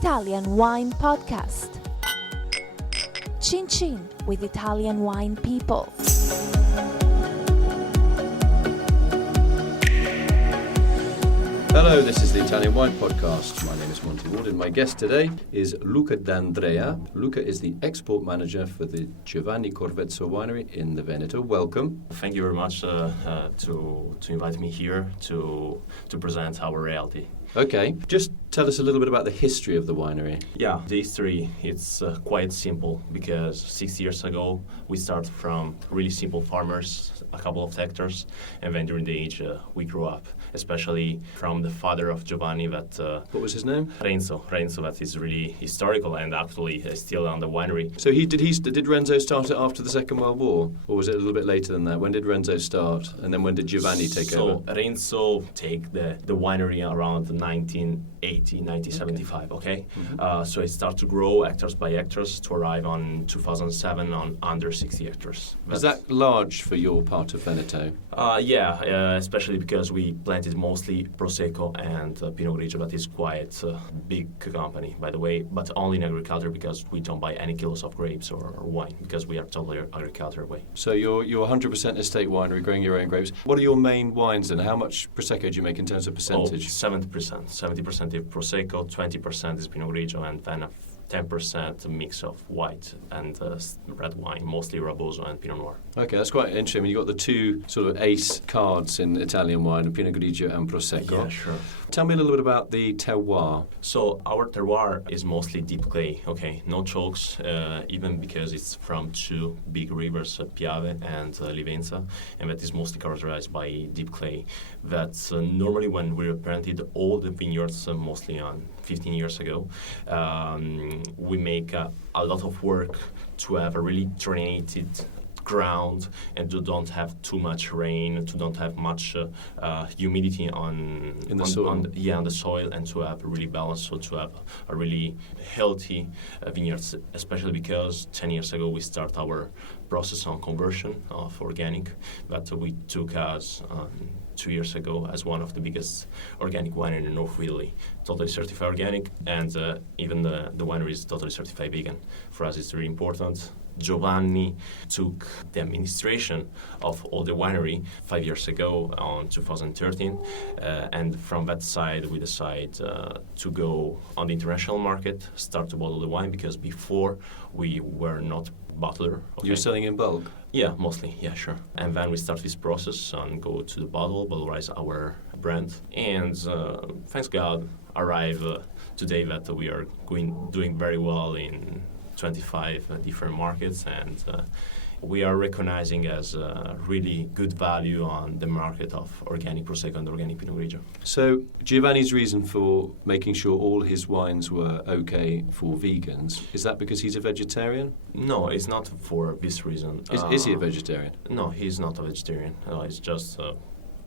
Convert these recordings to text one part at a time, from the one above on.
Italian Wine Podcast. Chin Chin with Italian wine people. Hello, this is the Italian Wine Podcast. My name is Monty Waldin. My guest today is Luca D'Andrea. Luca is the export manager for the Giovanni Corvezzo Winery in the Veneto. Welcome. Thank you very much to invite me here to present our reality. Okay, just tell us a little bit about the history of the winery. Yeah, the history, it's quite simple because 6 years ago we started from really simple farmers, a couple of hectares, and then during the age we grew up, especially from the father of Giovanni that... What was his name? Renzo, that is really historical and actually still on the winery. So did Renzo start it after the Second World War? Or was it a little bit later than that? When did Renzo start? And then when did Giovanni take over? So Renzo take the winery around 1980, 1975, okay? Mm-hmm. So it started to grow hectares by hectares to arrive on 2007 on under 60 hectares. Is that large for your part of Veneto? Yeah, especially because we planted mostly Prosecco and Pinot Grigio, but it's quite a big company, by the way, but only in agriculture because we don't buy any kilos of grapes or wine because we are totally agriculture way. So you're 100% estate winery, growing your own grapes. What are your main wines and how much Prosecco do you make in terms of percentage? 70%. 70% is Prosecco, 20% is Pinot Grigio, and then 10% mix of white and red wine, mostly Raboso and Pinot Noir. Okay, that's quite interesting. You've got the two sort of ace cards in Italian wine, Pinot Grigio and Prosecco. Yeah, sure. Tell me a little bit about the terroir. So our terroir is mostly deep clay, okay? No chokes, even because it's from two big rivers, Piave and Livenza, and that is mostly characterized by deep clay. That's normally when we planted all the vineyards, mostly on 15 years ago, we make a lot of work to have a really drainated ground and to don't have too much rain, to don't have much humidity on the soil, and to have really balanced, so to have a really healthy vineyards, especially because 10 years ago we start our process on conversion of organic that we took as 2 years ago as one of the biggest organic winery in North Italy, totally certified organic, and even the winery is totally certified vegan. For us it's really important. Giovanni took the administration of all the winery 5 years ago on 2013, and from that side we decided to go on the international market, start to bottle the wine, because before we were not bottler. Okay? You're selling in bulk? Yeah, mostly, yeah, sure. And then we start this process and go to the bottlerize our brand, and thanks God arrive today that we are doing very well in 25 different markets, and we are recognizing as really good value on the market of organic Prosecco and organic Pinot Grigio. So Giovanni's reason for making sure all his wines were okay for vegans, is that because he's a vegetarian? No, it's not for this reason. Is he a vegetarian? No, he's not a vegetarian. He's just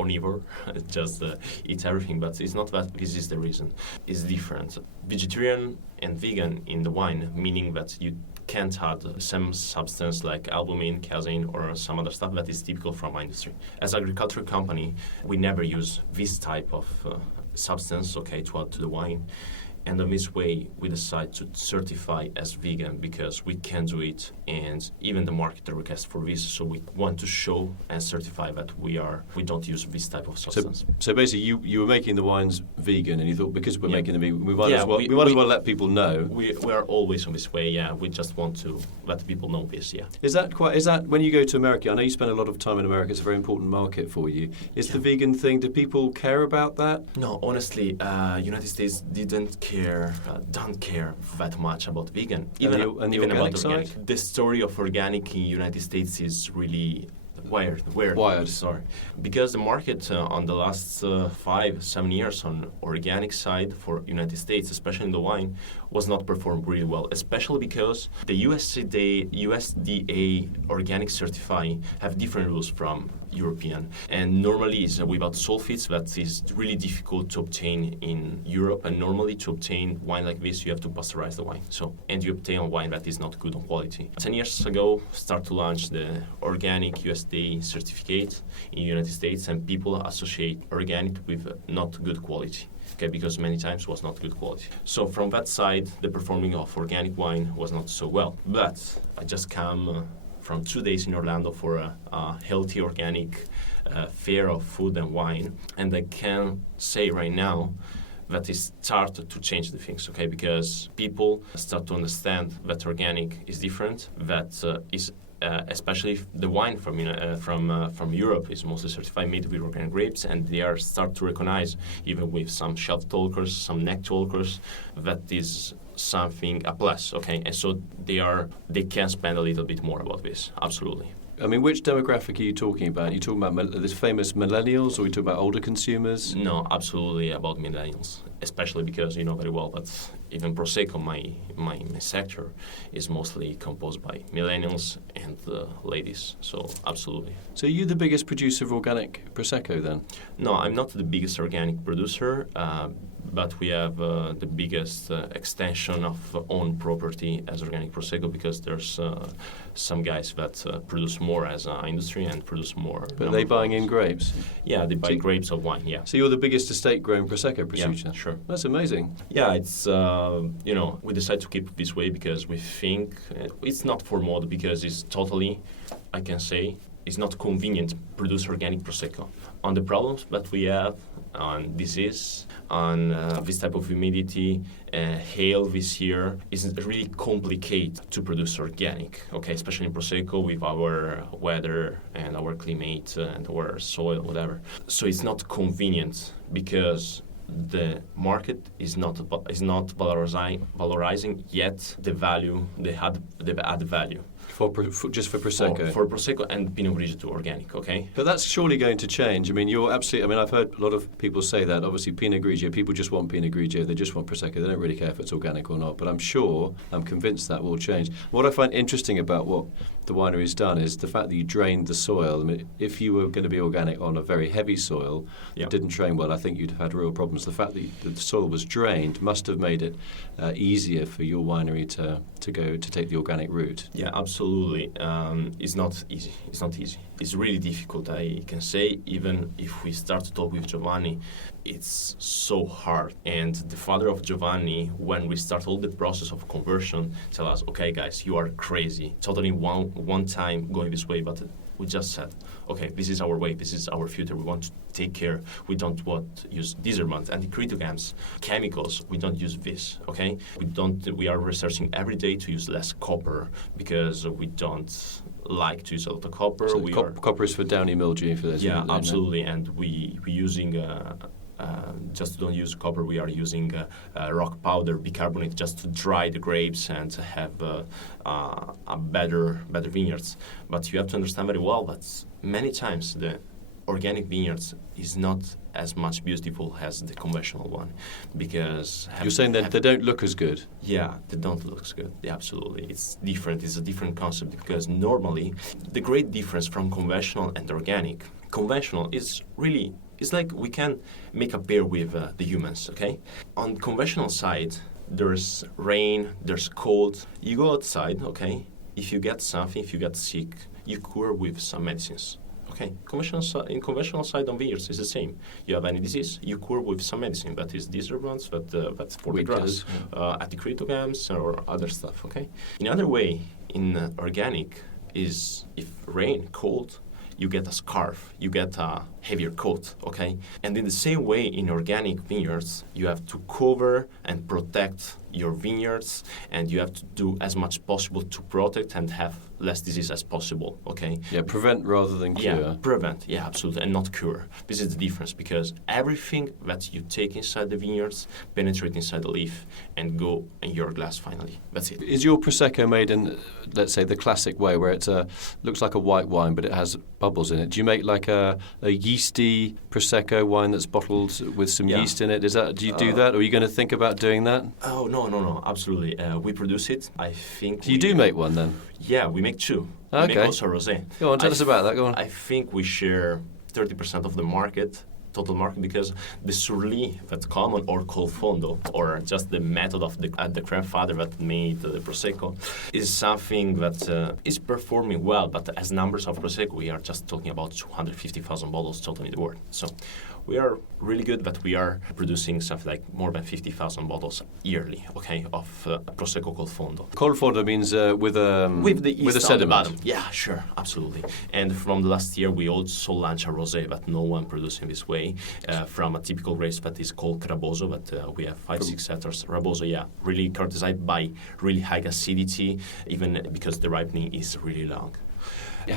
omnivore, just eats everything, but it's not that this is the reason. It's different. Vegetarian and vegan in the wine, meaning that you can't add some substance like albumin, casein, or some other stuff that is typical from our industry. As an agricultural company, we never use this type of substance, okay, to add to the wine. And in this way, we decide to certify as vegan because we can do it, and even the market requests for this. So we want to show and certify that we don't use this type of substance. So basically, you were making the wines vegan, and you thought because we're making them vegan, we might as well let people know. We are always on this way. Yeah, we just want to let people know this. Yeah. Is that when you go to America? I know you spend a lot of time in America. It's a very important market for you. Is the vegan thing? Do people care about that? No, honestly, United States don't care that much about vegan. Even about organic. The story of organic in United States is really wired. Sorry, because the market on the last 5-7 years on organic side for United States, especially in the wine, was not performed really well. Especially because the USDA organic certifying have different rules from European. And normally it's without sulfites, that is really difficult to obtain in Europe. And normally to obtain wine like this, you have to pasteurize the wine. And you obtain a wine that is not good on quality. 10 years ago, start to launch the organic USDA certificate in the United States, and people associate organic with not good quality. Okay, because many times was not good quality. So from that side, the performing of organic wine was not so well. But I just come from 2 days in Orlando for a healthy organic fair of food and wine, and I can say right now that it started to change the things, okay? Because people start to understand that organic is different, that is especially the wine from Europe is mostly certified made with organic grapes, and they are start to recognize, even with some shelf talkers, some neck talkers, that is something a plus, okay? And so they can spend a little bit more about this, absolutely. I mean, which demographic are you talking about? Are you talking about this famous millennials, or are you talking about older consumers? No, absolutely about millennials, especially because you know very well that even Prosecco, my sector, is mostly composed by millennials and ladies, so absolutely. So are you the biggest producer of organic Prosecco then? No, I'm not the biggest organic producer, but we have the biggest extension of own property as organic Prosecco, because there's some guys that produce more as an industry and produce more. But are they buying in grapes? Yeah, they buy grapes of wine, yeah. So you're the biggest estate-grown Prosecco producer? Yeah, sure. That's amazing. Yeah, it's, we decided to keep it this way because we think it's not for mod, because it's totally, I can say, it's not convenient to produce organic Prosecco. On the problems that we have on disease, on this type of humidity, hail this year, it's really complicated to produce organic, okay, especially in Prosecco with our weather and our climate and our soil, whatever. So it's not convenient because the market is not valorizing yet the value, the added value. Just for Prosecco? For Prosecco and Pinot Grigio to organic, okay? But that's surely going to change. I mean, I've heard a lot of people say that. Obviously, Pinot Grigio, people just want Pinot Grigio. They just want Prosecco. They don't really care if it's organic or not. But I'm convinced that will change. What I find interesting about what the winery's done is the fact that you drained the soil. I mean, if you were going to be organic on a very heavy soil, that didn't drain well, I think you'd have had real problems. The fact that the soil was drained must have made it easier for your winery to take the organic route. Yeah, absolutely. It's not easy. It's really difficult, I can say. Even if we start to talk with Giovanni, it's so hard. And the father of Giovanni, when we start all the process of conversion, tell us, okay, guys, you are crazy. Totally one time going this way, but we just said, okay, this is our way, this is our future, we want to take care, we don't want to use dissolvants, anticritigams, chemicals, we don't use this, okay? We are researching every day to use less copper because we don't like to use a lot of copper. So copper is for downy mildew for those. Yeah, absolutely, and we using just don't use copper. We are using rock powder, bicarbonate, just to dry the grapes and to have a better vineyards. But you have to understand very well that many times the organic vineyards is not as much beautiful as the conventional one, because you're saying that they don't look as good. Yeah, they don't look as good. Yeah, absolutely, it's different. It's a different concept, because normally the great difference from conventional and organic. Conventional is really. It's like we can make a pair with the humans, okay? On conventional side, there's rain, there's cold. You go outside, okay? If you get something, if you get sick, you cure with some medicines, okay? In conventional side on vineyards, it's the same. You have any disease, you cure with some medicine. That is dissolvants, that's for the grass, anticritigams or other stuff, okay? In other way, in organic, is if rain, cold, you get a scarf, you get a heavier coat, okay? And in the same way, in organic vineyards, you have to cover and protect your vineyards, and you have to do as much possible to protect and have less disease as possible, okay? Yeah, prevent rather than cure. Yeah, prevent, yeah, absolutely, and not cure. This is the difference, because everything that you take inside the vineyards penetrate inside the leaf and go in your glass finally. That's it. Is your Prosecco made in, let's say, the classic way, where it looks like a white wine, but it has bubbles in it? Do you make like a yeasty Prosecco wine that's bottled with some Yeah. yeast in it. Do you do that, or are you going to think about doing that? Oh, no, absolutely. We produce it. I think You do make one then? Yeah, we make two. We Okay. make also rosé. Go on, tell us about that. Go on. I think we share 30% of the market, total market, because the surly that's common, or called fondo, or just the method of the grandfather that made the Prosecco, is something that is performing well. But as numbers of Prosecco, we are just talking about 250,000 bottles total in the world. So we are really good, but we are producing something like more than 50,000 bottles yearly, okay, of Prosecco called fondo. Col fondo means with a Yeast with a on the sediment. bottom. Yeah, sure, absolutely. And from the last year, we also launched a rosé that no one produced in this way, from a typical grape that is called Raboso, but we have 5-6 hectares. Raboso, yeah, really characterized by really high acidity, even because the ripening is really long.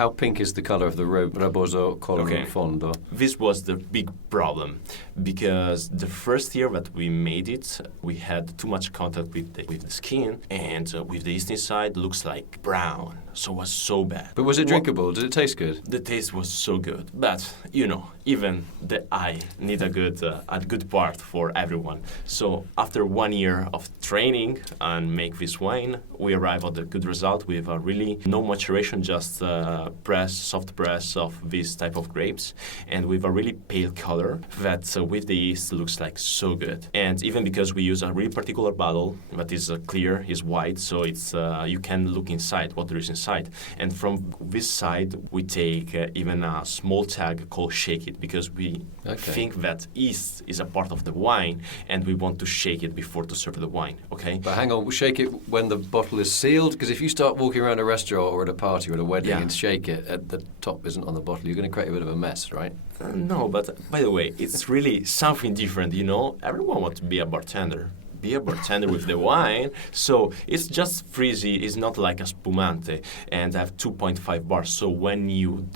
How pink is the color of the Raboso Col fondo? This was the big problem, because the first year that we made it, we had too much contact with the skin, and with the yeast inside, looks like brown. So it was so bad. But was it drinkable? Did it taste good? The taste was so good, but even the eye need a good part for everyone. So after 1 year of training and make this wine, we arrive at a good result with a really no maturation, just soft press of this type of grapes, and with a really pale color that with the yeast looks like so good. And even because we use a really particular bottle that is clear, is white, so it's you can look inside what there is inside. And from this side, we take even a small tag called shake it, because we think that yeast is a part of the wine, and we want to shake it before to serve the wine, okay? But hang on, shake it when the bottle is sealed? Because if you start walking around a restaurant or at a party or at a wedding and shake it, at the top isn't on the bottle, you're going to create a bit of a mess, right? No, but by the way, it's really something different, Everyone wants to be a bartender. Be a bartender with the wine, so it's just frizzy. It's not like a spumante, and have 2.5 bars. So when you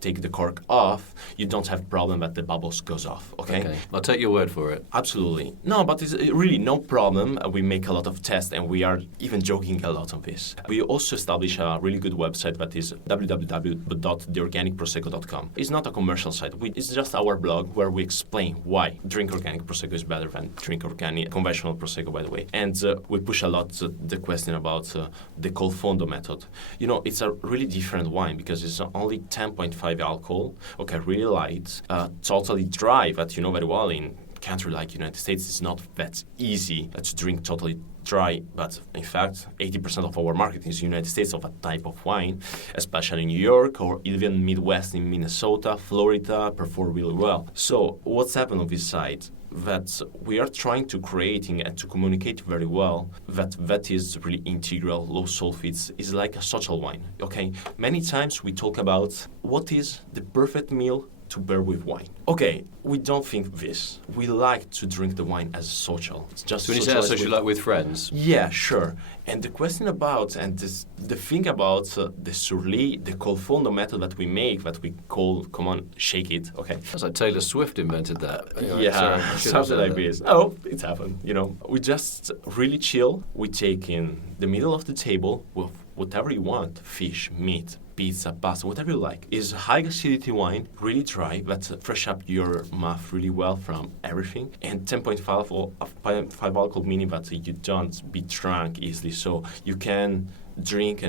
take the cork off, you don't have problem that the bubbles goes off. Okay, I'll take your word for it. Absolutely. No, but it's really no problem. We make a lot of tests, and we are even joking a lot on this. We also established a really good website that is www.theorganicprosecco.com. It's not a commercial site. It's just our blog where we explain why drink organic Prosecco is better than drink organic conventional Prosecco, by the way. And we push a lot the question about the Col fondo method. It's a really different wine because it's only 10.5 alcohol. Okay, really light, totally dry, but you know very well in country like United States, it's not that easy to drink totally dry, but in fact 80% of our market is United States of a type of wine, especially in New York or even Midwest in Minnesota, Florida perform really well. So what's happened on this side? That we are trying to creating and to communicate very well that is really integral, low sulfates, is like a social wine, okay? Many times we talk about what is the perfect meal to pair with wine. Okay, we don't think this. We like to drink the wine as social. It's just so when you say social, like with friends? Yeah, sure. And the question about, and the thing about the surly, the Col fondo method that we make, that we call, come on, shake it, okay? It's like Taylor Swift invented that. Anyway, yeah, something like this. Oh, it happened, We just really chill. We take in the middle of the table with whatever you want, fish, meat, pizza, pasta, whatever you like. It's high acidity wine, really dry, but fresh up your mouth really well from everything. And 10.5 alcohol, meaning that you don't be drunk easily. So you can drink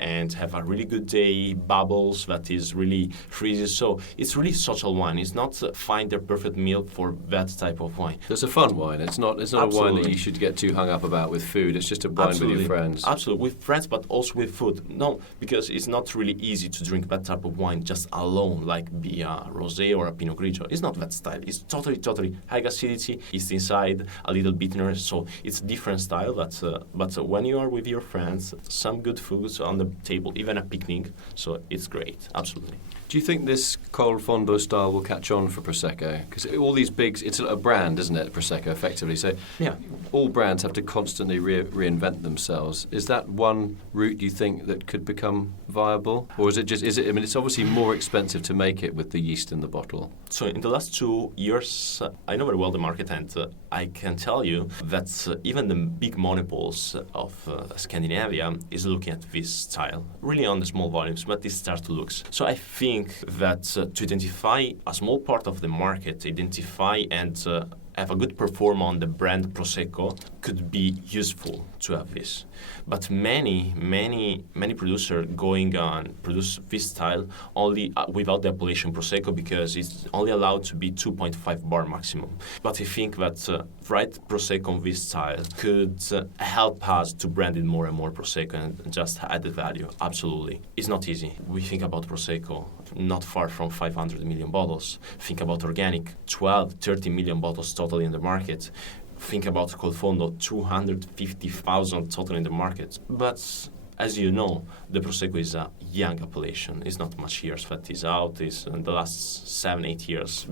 and have a really good day, bubbles that is really freezes. So it's really social wine. It's not find the perfect meal for that type of wine. It's a fun wine. It's not a wine that you should get too hung up about with food. It's just a wine with your friends. Absolutely, with friends, but also with food. No, because it's not really easy to drink that type of wine just alone, like be a rosé or a Pinot Grigio. It's not that style. It's totally high acidity. It's inside a little bitterness. So it's a different style. But when you are with your friends, some good foods on the table, even a picnic, so it's great, absolutely. Do you think this Col fondo style will catch on for Prosecco? Because all these big, it's a brand, isn't it, Prosecco, effectively? So yeah, all brands have to constantly reinvent themselves. Is that one route you think that could become viable? Or is it, I mean, it's obviously more expensive to make it with the yeast in the bottle. So in the last 2 years, I know very well the market, and I can tell you that even the big monopoles of Scandinavia is looking at this style, really on the small volumes, but it starts to look. So I think that to identify a small part of the market, identify and have a good perform on the brand Prosecco could be useful to have this. But many producers going on produce this style only without the appellation Prosecco because it's only allowed to be 2.5 bar maximum. But I think that right Prosecco on this style could help us to brand it more and more Prosecco and just add the value. Absolutely. It's not easy. We think about Prosecco, not far from 500 million bottles. Think about organic, 12, 30 million bottles total in the market. Think about col fondo, 250,000 total in the market. But as you know, the Prosecco is a young appellation. It's not much years that is out. It's in the last 7-8 years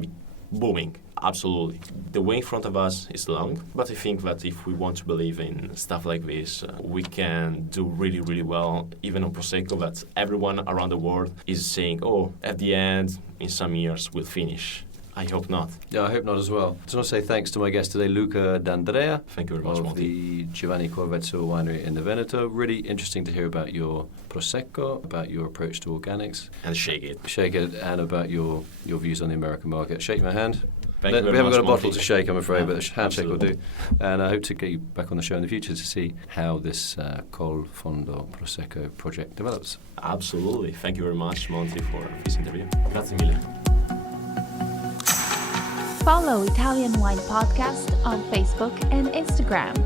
booming. Absolutely. The way in front of us is long, but I think that if we want to believe in stuff like this, we can do really, really well, even on Prosecco, that everyone around the world is saying, oh, at the end, in some years, we'll finish. I hope not. Yeah, I hope not as well. So I want to say thanks to my guest today, Luca D'Andrea. Thank you very much, of Monty. the Giovanni Corvezzo Winery in the Veneto. Really interesting to hear about your Prosecco, about your approach to organics. And shake it. Shake it, and about your views on the American market. Shake my hand. Thank you very we haven't much, got a bottle Monty. to shake, I'm afraid, Yeah, but a handshake will do. absolutely. And I hope to get you back on the show in the future to see how this Col Fondo Prosecco project develops. Absolutely. Thank you very much, Monty, for this interview. Grazie mille. Follow Italian Wine Podcast on Facebook and Instagram.